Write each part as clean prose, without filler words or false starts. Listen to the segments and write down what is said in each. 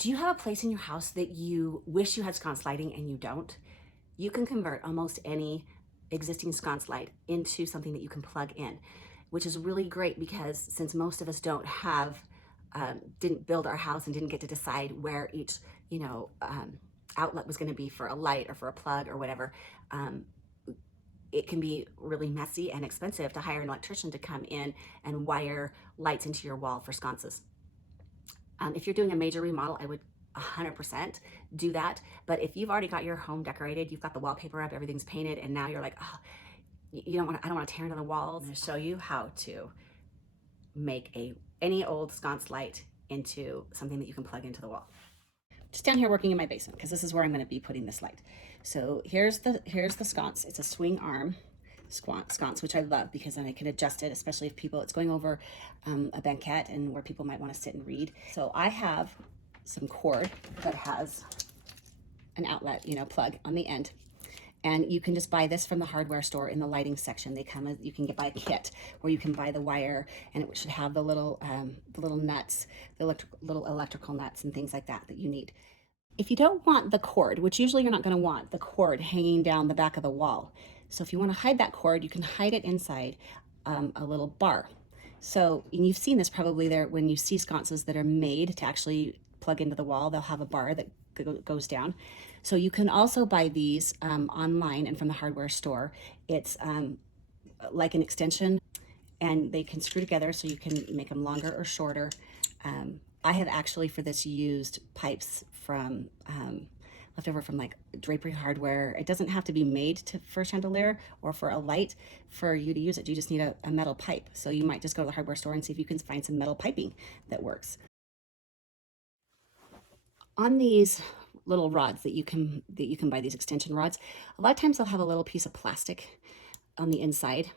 Do you have a place in your house that you wish you had sconce lighting and you don't? You can convert almost any existing sconce light into something that you can plug in, which is really great because since most of us don't have, didn't build our house and didn't get to decide where each, you know, outlet was going to be for a light or for a plug or whatever, it can be really messy and expensive to hire an electrician to come in and wire lights into your wall for sconces. If you're doing a major remodel, I would 100% do that. But if you've already got your home decorated, you've got the wallpaper up, everything's painted, and now you're like, oh, I don't want to tear into the walls. I'm going to show you how to make any old sconce light into something that you can plug into the wall. Just down here working in my basement because this is where I'm going to be putting this light. So here's the sconce. It's a swing arm sconce, which I love because then I can adjust it, especially if it's going over a banquette and where people might want to sit and read. So I have some cord that has an outlet, plug on the end. And you can just buy this from the hardware store in the lighting section. They come, you can buy a kit where you can buy the wire, and it should have the little nuts, the little electrical nuts and things like that you need. If you don't want the cord, which usually you're not going to want the cord hanging down the back of the wall. So if you want to hide that cord, you can hide it inside a little bar. So, and you've seen this probably there when you see sconces that are made to actually plug into the wall, they'll have a bar that goes down. So you can also buy these online and from the hardware store. It's like an extension, and they can screw together so you can make them longer or shorter. I have actually for this used pipes from leftover from like drapery hardware. It doesn't have to be made for a chandelier or for a light for you to use it. You just need a metal pipe. So you might just go to the hardware store and see if you can find some metal piping that works. On these little rods that you can buy, these extension rods, a lot of times they'll have a little piece of plastic on the inside.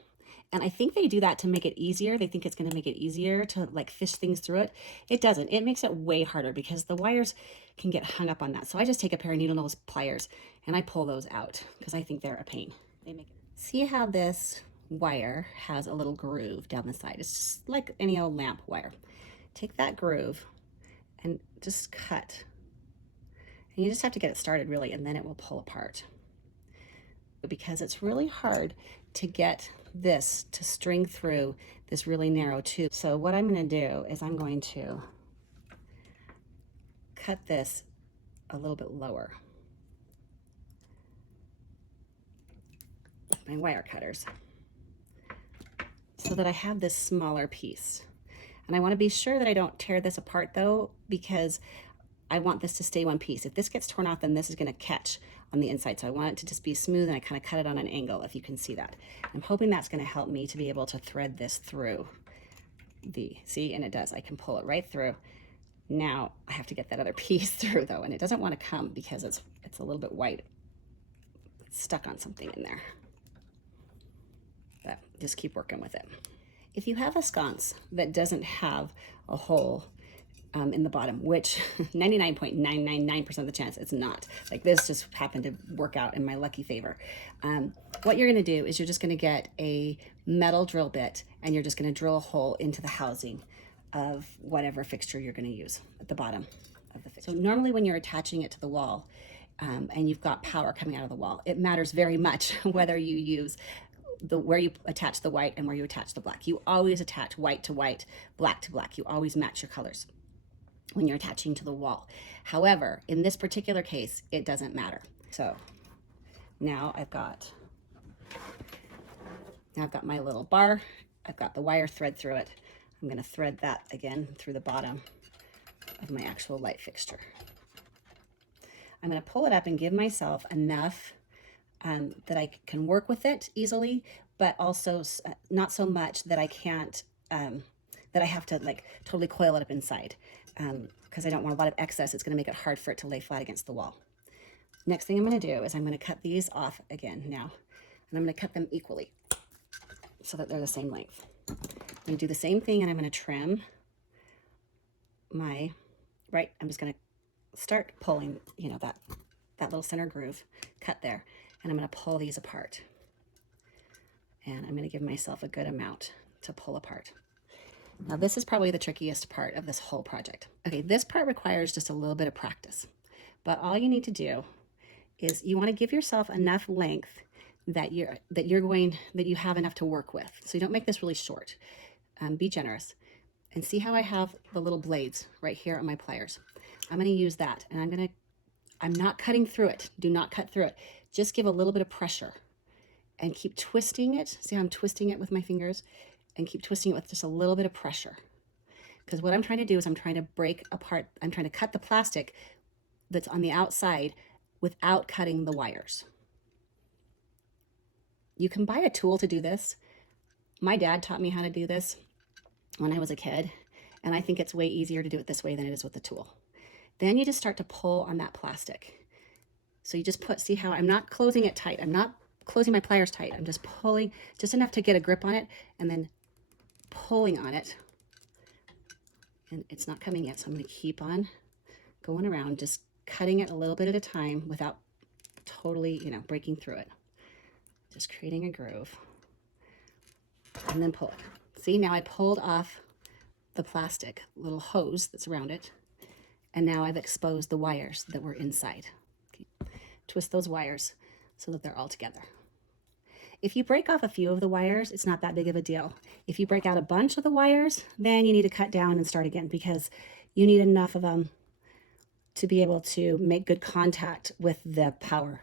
And I think they do that to make it easier. They think it's going to make it easier to like fish things through it. It doesn't. It makes it way harder because the wires can get hung up on that. So I just take a pair of needle nose pliers and I pull those out because I think they're a pain. See how this wire has a little groove down the side. It's just like any old lamp wire. Take that groove and just cut. And you just have to get it started really, and then it will pull apart. Because it's really hard to get this to string through this really narrow tube. So what I'm going to do is I'm going to cut this a little bit lower with my wire cutters so that I have this smaller piece. And I want to be sure that I don't tear this apart though, because I want this to stay one piece. If this gets torn off, then this is going to catch on the inside. So I want it to just be smooth, and I kind of cut it on an angle, if you can see that. I'm hoping that's going to help me to be able to thread this through see, and it does. I can pull it right through. Now I have to get that other piece through though, and it doesn't want to come because it's a little bit white. It's stuck on something in there. But just keep working with it. If you have a sconce that doesn't have a hole in the bottom, which 99.999% of the chance it's not. Like this just happened to work out in my lucky favor. What you're going to do is you're just going to get a metal drill bit and you're just going to drill a hole into the housing of whatever fixture you're going to use at the bottom of the fixture. So normally when you're attaching it to the wall and you've got power coming out of the wall, it matters very much whether you use where you attach the white and where you attach the black. You always attach white to white, black to black. You always match your colors when you're attaching to the wall. However, in this particular case, it doesn't matter. So now I've got my little bar. I've got the wire thread through it. I'm going to thread that again through the bottom of my actual light fixture. I'm going to pull it up and give myself enough that I can work with it easily, but also not so much that I can't, that I have to like totally coil it up inside. Because I don't want a lot of excess. It's going to make it hard for it to lay flat against the wall. Next thing I'm going to do is I'm going to cut these off again now. And I'm going to cut them equally so that they're the same length. I'm going to do the same thing, and I'm going to trim I'm just going to start pulling, that little center groove, cut there. And I'm going to pull these apart. And I'm going to give myself a good amount to pull apart. Now this is probably the trickiest part of this whole project. Okay, this part requires just a little bit of practice, but all you need to do is you want to give yourself enough length that you have enough to work with. So you don't make this really short. Be generous. And see how I have the little blades right here on my pliers. I'm going to use that, and I'm not cutting through it. Do not cut through it. Just give a little bit of pressure and keep twisting it. See how I'm twisting it with my fingers? And keep twisting it with just a little bit of pressure. Because what I'm trying to do is I'm trying to break apart, I'm trying to cut the plastic that's on the outside without cutting the wires. You can buy a tool to do this. My dad taught me how to do this when I was a kid, and I think it's way easier to do it this way than it is with the tool. Then you just start to pull on that plastic. So you just see how I'm not closing it tight. I'm not closing my pliers tight. I'm just pulling just enough to get a grip on it, and then pulling on it. And it's not coming yet, so I'm going to keep on going around, just cutting it a little bit at a time without totally, breaking through it. Just creating a groove. And then pull it. See, now I pulled off the plastic little hose that's around it, and now I've exposed the wires that were inside. Okay. Twist those wires so that they're all together. If you break off a few of the wires, it's not that big of a deal. If you break out a bunch of the wires, then you need to cut down and start again, because you need enough of them to be able to make good contact with the power.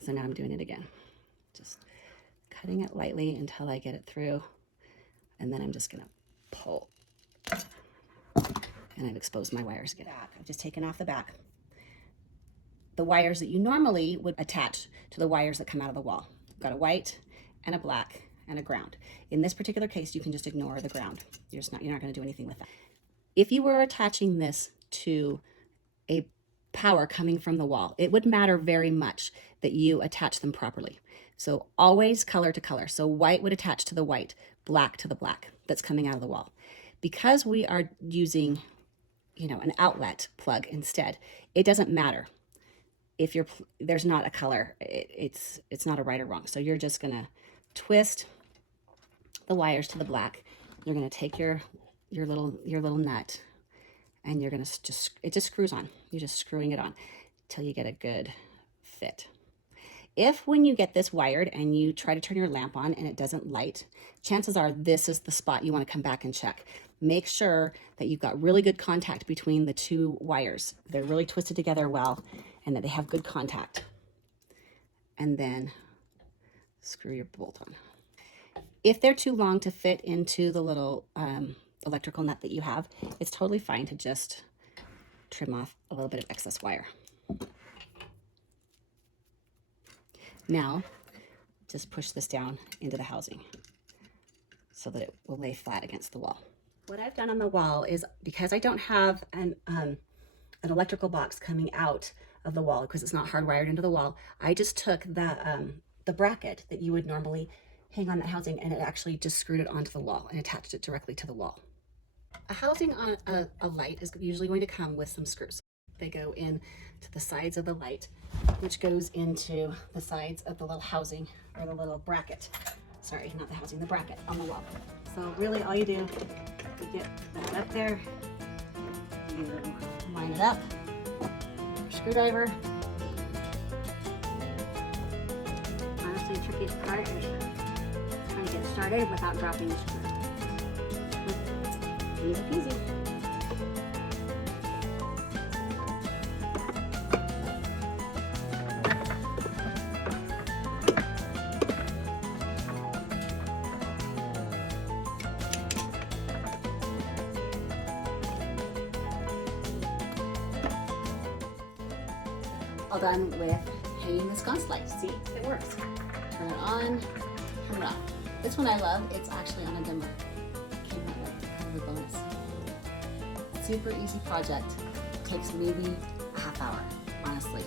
So now I'm doing it again. Just cutting it lightly until I get it through, and then I'm just gonna pull. And I've exposed my wires again. I've just taken off the back. The wires that you normally would attach to the wires that come out of the wall. I've got a white and a black and a ground. In this particular case, you can just ignore the ground. You're not going to do anything with that. If you were attaching this to a power coming from the wall, it would matter very much that you attach them properly. So always color to color. So white would attach to the white, black to the black that's coming out of the wall. Because we are using, an outlet plug instead, it doesn't matter if there's not a color. It's not a right or wrong. So you're just gonna twist the wires to the black. You're gonna take your little nut, and you're gonna it just screws on. You're just screwing it on till you get a good fit. If when you get this wired and you try to turn your lamp on and it doesn't light, chances are this is the spot you want to come back and check. Make sure that you've got really good contact between the two wires. They're really twisted together well, and that they have good contact. And then screw your bolt on. If they're too long to fit into the little electrical nut that you have, it's totally fine to just trim off a little bit of excess wire. Now, just push this down into the housing so that it will lay flat against the wall. What I've done on the wall is, because I don't have an electrical box coming out of the wall, because it's not hardwired into the wall, I just took the bracket that you would normally hang on the housing, and it actually just screwed it onto the wall and attached it directly to the wall. A housing on a light is usually going to come with some screws. They go in to the sides of the light, which goes into the sides of the little housing, or the little bracket. Sorry, not the housing, the bracket on the wall. So really all you do, you get that up there, you line it up, screwdriver. Honestly, the trickiest part is trying to get started without dropping the screw. Easy peasy. All done with hanging the sconce light. See, it works. Turn it on, turn it off. This one I love, it's actually on a dimmer. Came out with kind of a bonus. Super easy project. Takes maybe a half hour, honestly.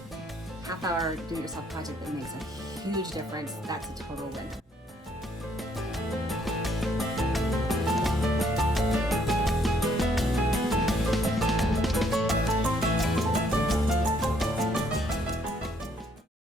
Half hour do-it-yourself project that makes a huge difference. That's a total win.